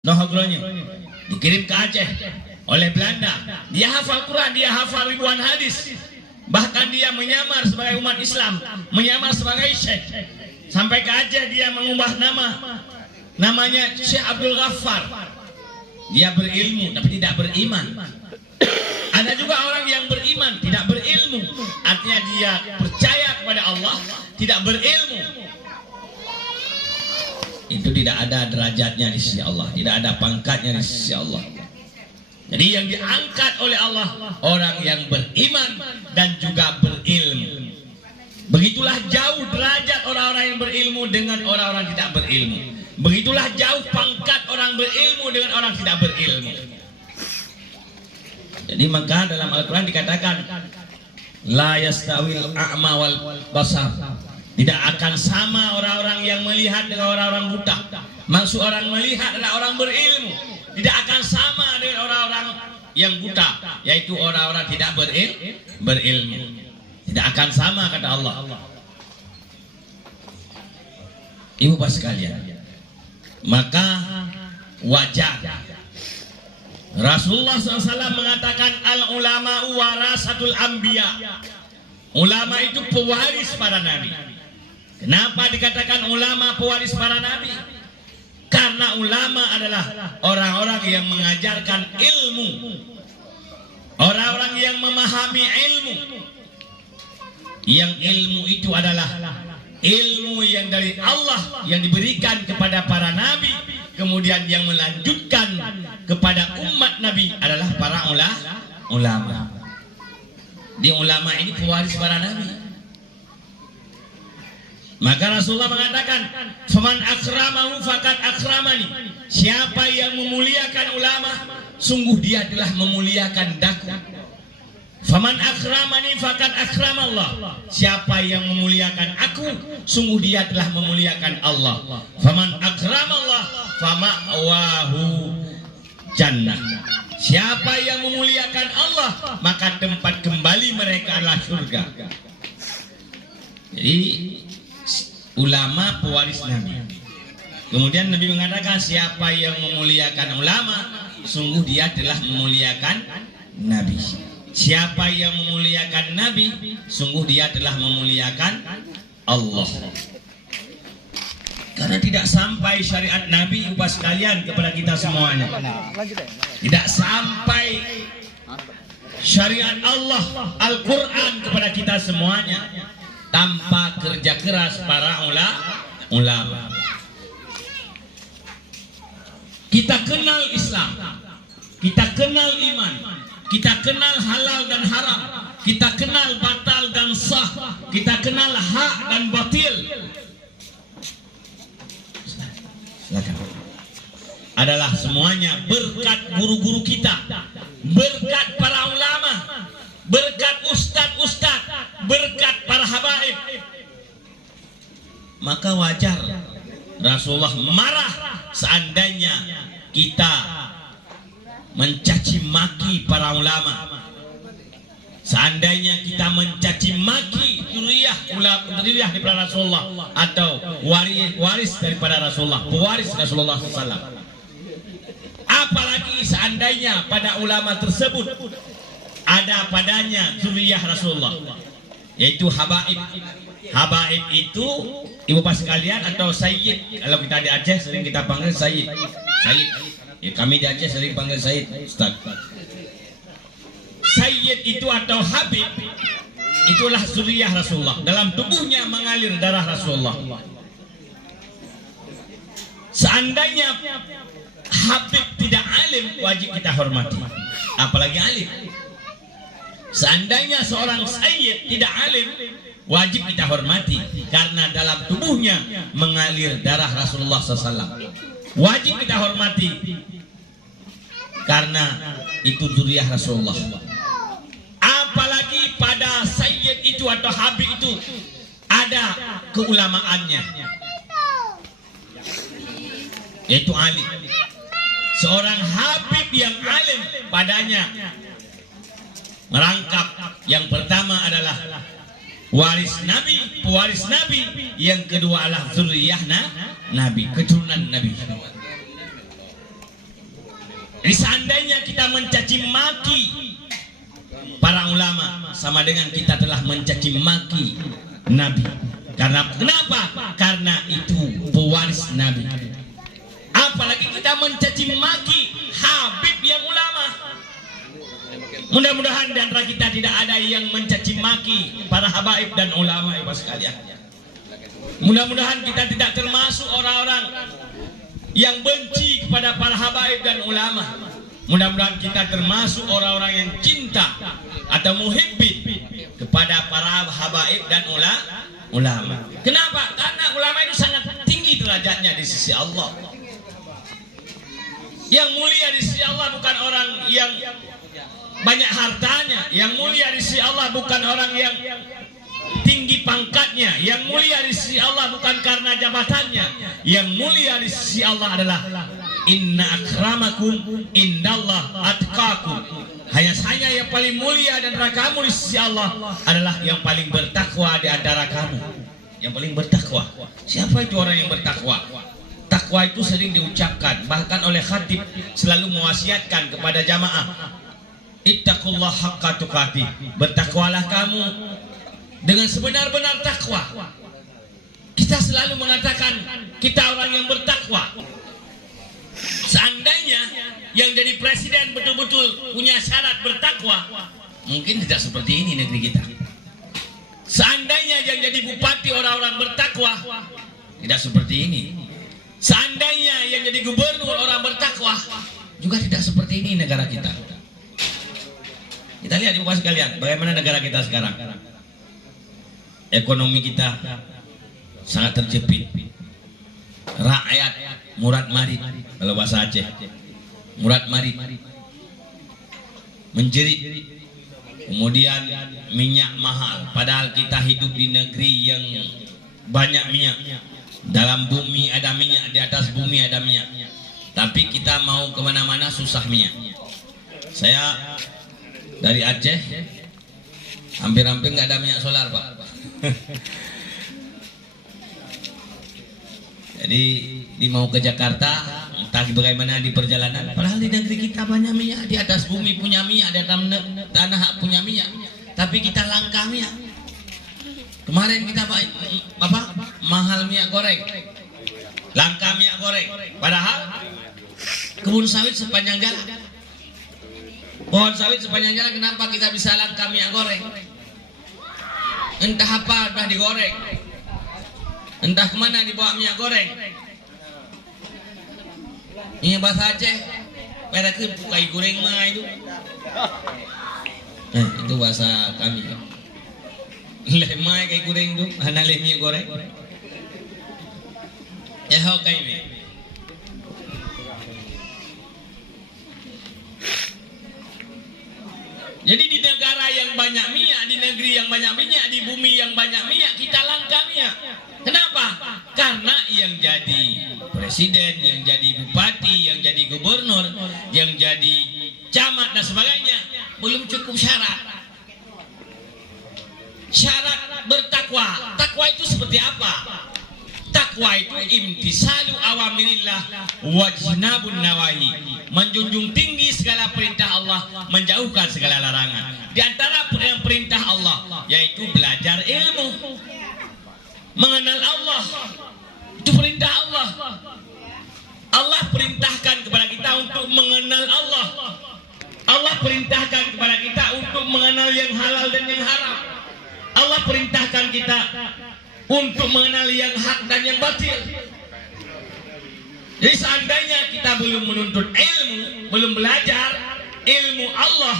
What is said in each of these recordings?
Nohogronyo dikirim ke Aceh oleh Belanda. Dia hafal Quran, dia hafal ribuan hadis. Bahkan dia menyamar sebagai umat Islam, menyamar sebagai syekh. Sampai ke Aceh dia mengubah namanya Syekh Abdul Ghaffar. Dia berilmu tapi tidak beriman. Ada juga orang yang beriman tidak berilmu, artinya dia percaya kepada Allah tidak berilmu. Itu tidak ada derajatnya di sisi Allah, tidak ada pangkatnya di sisi Allah. Jadi yang diangkat oleh Allah orang yang beriman dan juga berilmu. Begitulah jauh derajat orang-orang yang berilmu dengan orang-orang tidak berilmu. Begitulah jauh pangkat orang berilmu dengan orang tidak berilmu. Jadi maka dalam Al-Quran dikatakan la yastawil a'ma wal basar. Tidak akan sama orang-orang yang melihat dengan orang-orang buta. Maksud orang melihat adalah orang berilmu. Tidak akan sama dengan orang-orang yang buta, yaitu orang-orang tidak berilmu. Tidak akan sama kata Allah. Ibu bapak sekalian, maka wajar Rasulullah SAW mengatakan al-ulama warasatul anbiya. Ulama itu pewaris para nabi. Kenapa dikatakan ulama pewaris para nabi? Karena ulama adalah orang-orang yang mengajarkan ilmu, orang-orang yang memahami ilmu. Yang ilmu itu adalah ilmu yang dari Allah yang diberikan kepada para nabi, kemudian yang melanjutkan kepada umat nabi adalah para ulama. Di ulama ini pewaris para nabi. Maka Rasulullah mengatakan, "Faman akramahu faqad akramani." Siapa yang memuliakan ulama, sungguh dia telah memuliakan daku. Faman akramani faqad akramallah. Siapa yang memuliakan aku, sungguh dia telah memuliakan Allah. Faman akramallah fama'wahu jannah. Siapa yang memuliakan Allah, maka tempat kembali mereka adalah surga. Jadi ulama pewaris Nabi. Kemudian Nabi mengatakan siapa yang memuliakan ulama, sungguh dia telah memuliakan Nabi. Siapa yang memuliakan Nabi, sungguh dia telah memuliakan Allah. Karena tidak sampai syariat Nabi ubah sekalian kepada kita semuanya. Tidak sampai syariat Allah Al-Quran kepada kita semuanya tanpa kerja keras para ulama. Kita kenal Islam, kita kenal iman, kita kenal halal dan haram, kita kenal batal dan sah, kita kenal hak dan batil. Adalah semuanya berkat guru-guru kita, berkat para ulama, berkat ustadz-ustadz, berkat para habaib. Maka wajar Rasulullah marah seandainya kita mencaci maki para ulama, seandainya kita mencaci maki zuriyah daripada Rasulullah atau waris daripada Rasulullah, pewaris Rasulullah SAW. Apalagi seandainya pada ulama tersebut ada padanya zuriyah Rasulullah, yaitu habaib. Habaib itu ibu bapak sekalian atau sayyid. Kalau kita di Aceh sering kita panggil sayyid. Sayyid. Ya, kami di Aceh sering panggil sayyid, Ustaz. Sayyid itu atau habib itulah zuriyah Rasulullah. Dalam tubuhnya mengalir darah Rasulullah. Seandainya habib tidak alim, wajib kita hormati. Apalagi alim. Seandainya seorang sayyid tidak alim, wajib kita hormati karena dalam tubuhnya mengalir darah Rasulullah SAW. Wajib kita hormati karena itu zuriyah Rasulullah. Apalagi pada sayyid itu atau habib itu ada keulamaannya, yaitu alim. Seorang habib yang alim padanya merangkap yang pertama adalah waris Nabi, pewaris Nabi. Yang kedua adalah zuriyah Nabi, keturunan Nabi. Jadi seandainya kita mencaci maki para ulama, sama dengan kita telah mencaci maki Nabi. Karena kenapa? Karena itu pewaris Nabi. Apalagi kita mencaci maki Habib yang ulama. Mudah-mudahan di antara kita tidak ada yang mencaci maki para habaib dan ulama, ibu sekalian. Mudah-mudahan kita tidak termasuk orang-orang yang benci kepada para habaib dan ulama. Mudah-mudahan kita termasuk orang-orang yang cinta atau muhibbin kepada para habaib dan ulama. Kenapa? Karena ulama itu sangat tinggi derajatnya di sisi Allah. Yang mulia di sisi Allah bukan orang yang banyak hartanya. Yang mulia di sisi Allah bukan orang yang tinggi pangkatnya. Yang mulia di sisi Allah bukan karena jabatannya. Yang mulia di sisi Allah adalah inna akramakum indallah atqakum. Hanya yang paling mulia dan kamu di sisi Allah adalah yang paling bertakwa di antara kamu. Yang paling bertakwa. Siapa itu orang yang bertakwa? Takwa itu sering diucapkan, bahkan oleh khatib selalu mewasiatkan kepada jamaah, ittaqullah haqqa tuqatih. Bertakwalah kamu dengan sebenar-benar takwa. Kita selalu mengatakan kita orang yang bertakwa. Seandainya yang jadi presiden betul-betul punya syarat bertakwa, mungkin tidak seperti ini negeri kita. Seandainya yang jadi bupati orang-orang bertakwa, tidak seperti ini. Seandainya yang jadi gubernur orang bertakwa, juga tidak seperti ini negara kita. Kita lihat ibu bapak sekalian, bagaimana negara kita sekarang. Ekonomi kita sangat terjepit. Rakyat murad marid, kalau bahasa Aceh, murad marid, menjerit. Kemudian minyak mahal, padahal kita hidup di negeri yang banyak minyak. Dalam bumi ada minyak, di atas bumi ada minyak. Tapi kita mau kemana-mana susah minyak. Saya dari Aceh, hampir-hampir nggak ada minyak solar, Pak. Jadi di mau ke Jakarta, entah bagaimana di perjalanan, padahal di negeri kita banyak minyak, di atas bumi punya minyak, di dalam tanah punya minyak, tapi kita langka minyak. Kemarin kita mahal minyak goreng, langka minyak goreng, padahal kebun sawit sepanjang jalan, pohon sawit sepanjang jalan. Kenapa kita bisa langka minyak goreng? Entah apa udah digoreng, entah kemana dibawa minyak goreng. Ini bahasa Aceh, pada kai goreng mah itu. Itu bahasa kami. Lemai kai goreng tu, anak lemai goreng. Ya ho kai me. Jadi di negara yang banyak minyak, di negeri yang banyak minyak, di bumi yang banyak minyak, kita langka minyak. Kenapa? Karena yang jadi presiden, yang jadi bupati, yang jadi gubernur, yang jadi camat dan sebagainya belum cukup syarat. Syarat bertakwa. Takwa itu seperti apa? Takwa itu imtisalu awamirillah wajnabun nawahi. Menjunjung tinggi segala perintah Allah, menjauhkan segala larangan. Di antara perintah Allah yaitu belajar ilmu, mengenal Allah. Itu perintah Allah. Allah perintahkan kepada kita untuk mengenal Allah. Allah perintahkan kepada kita untuk mengenal yang halal dan yang haram. Allah perintahkan kita untuk mengenal yang hak dan yang batil. Jadi seandainya kita belum menuntut ilmu, belum belajar ilmu Allah,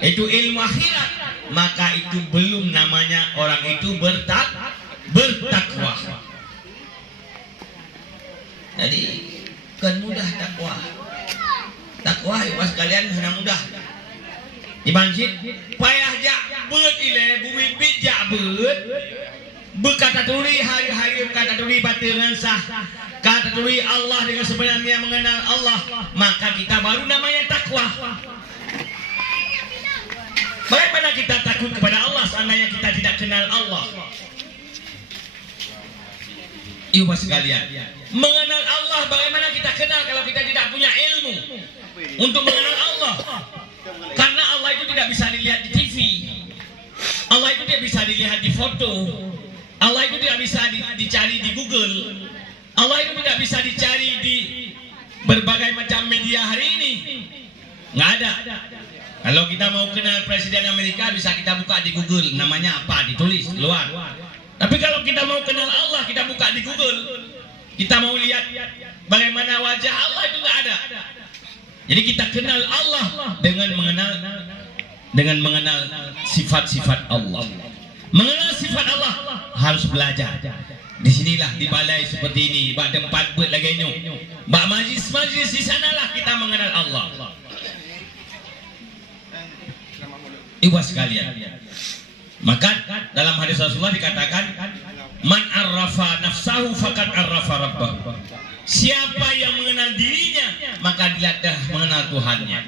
itu ilmu akhirat, maka itu belum namanya orang itu bertakwa. Jadi kan mudah takwa. Takwa iwas kalian hanya mudah. Di masjid payah jak beut ile bumi bijak beut. Berkata tuli hari-hari berkata tuli batin sah. Kata tuli Allah dengan sebenarnya mengenal Allah, maka kita baru namanya takwa. Bagaimana kita takut kepada Allah seandainya kita tidak kenal Allah? Ibu sekalian, mengenal Allah bagaimana kita kenal kalau kita tidak punya ilmu? untuk mengenal Allah. Karena Allah itu tidak bisa dilihat di TV. Allah itu tidak bisa dilihat di foto. Allah itu tidak bisa dicari di Google. Allah itu tidak bisa dicari di berbagai macam media hari ini. Nggak ada. Kalau kita mau kenal Presiden Amerika bisa kita buka di Google, namanya apa, ditulis keluar. Tapi kalau kita mau kenal Allah, kita buka di Google. Kita mau lihat bagaimana wajah Allah, itu nggak ada. Jadi kita kenal Allah dengan mengenal sifat-sifat Allah. Mengenal sifat Allah harus belajar. Disinilah di balai seperti ini, bak tempat buat lagi nyok, bak majlis-majlis di sanalah kita mengenal Allah. Iwas sekalian. Maka dalam hadis Rasulullah dikatakan, man arrafa nafsahu faqad arrafa rabbahu. Siapa yang mengenal dirinya, maka dia telah mengenal Tuhannya.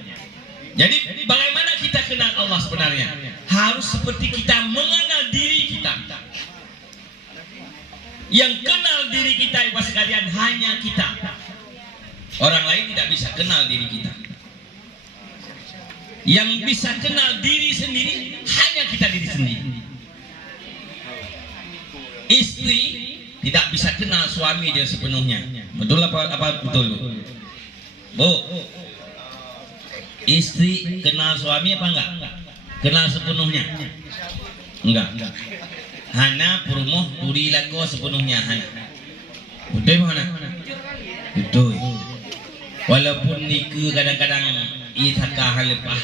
Jadi bagaimana kita kenal Allah sebenarnya? Harus seperti kita mengenal diri kita. Yang kenal diri kita, ibu sekalian, hanya kita. Orang lain tidak bisa kenal diri kita. Yang bisa kenal diri sendiri hanya kita diri sendiri. Istri tidak bisa kenal suami dia sepenuhnya. Betul apa betul? Bu, istri kenal suami apa enggak? Kenal sepenuhnya? Enggak. Hana purmoh turi lako sepenuhnya hana. Betul mana? Betul. Walaupun niku kadang-kadang itaka halepah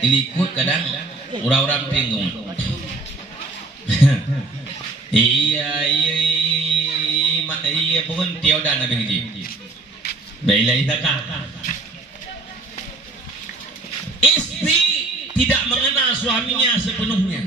ilikut kadang orang-orang bingung. Iya pun tiada nabi gitu. Baiklah itaka. Istri tidak mengenal suaminya sepenuhnya.